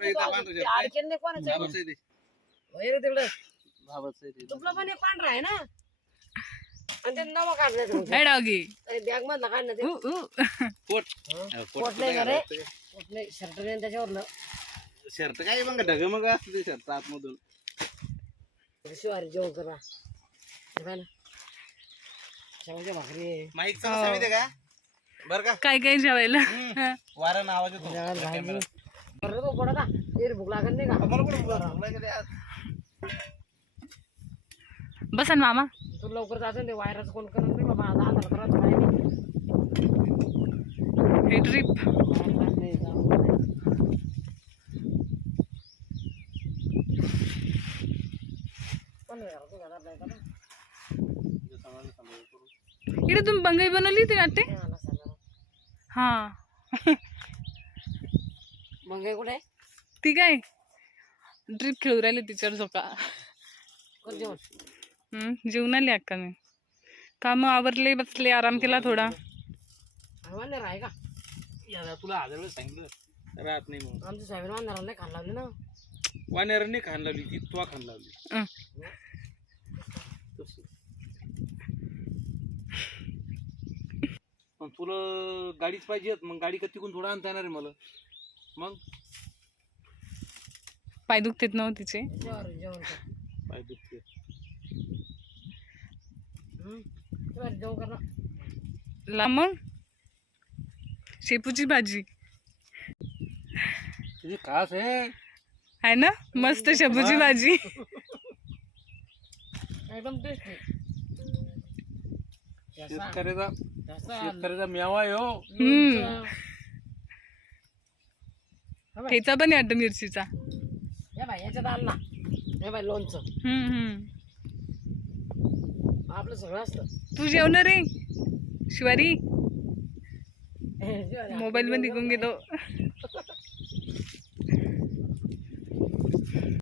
अडचण नाही कोणाचं तिकडं. तुपला पण एक पांढरा आहे ना? आणि ते. नवा डॉगी. बॅग मधला ते. हं? नाही का रे? शर्ट नाही त्याच्यावरनं. शर्ट काय मग? ढग मग असते ते शर्ट आतमधून. शिवारी जेवण करा. हे शेवच्या भाकरी का? बर का? काय काय जेवायला? हा. वारण आवाज तो पडा ते भूक लागत नाही का? मला कुठं भूक लागली आज? बसा ना मामा. तू लवकर जातो ना ते वायरच कोण करत नाही बाबा आता आधार करत नाही हे ट्रिप तू? इकडे तुम्ही बंगाई बनवली होती वाटते. हा. मग हे कुठे? आहे? ती काय? ट्रिप खेळू राहिली तिच्यावर झोका. जेवण? आली अक्का मी. काम आवरले बसले आराम केला थोडा. आहे का? याला तुला हजार वेळेस सांगितलं. राहत नाही मग आमच्या नाही खायला लावले ना. वानेरांनी खाण लावली ती तुला खाण लावली. पण तुला गाडीच पाहिजे मग गाडी का तिकून थोडा आणता येणार आहे मला? मग? पाय दुखतेत नव्ह तिचे? जेवण जेवण कर. पाय दुखते हं? ना? ला मग. शेपूची भाजी. तुझी खास आहे. आहे ना? मस्त शेपूची भाजी. एकदम टेस्टी शेतकऱ्याचा शेतकऱ्याचा मेवा आहे हो. हम्म. ठेचा पण आहे वाटतं मिरचीचा. हे बाय याच्यात आल ना. हे बाय लोणचं. हम्म हम्म. आपलं सगळं असतं. तू जेवणार रे? शिवारी? मोबाईल मध्ये निघून गेलो.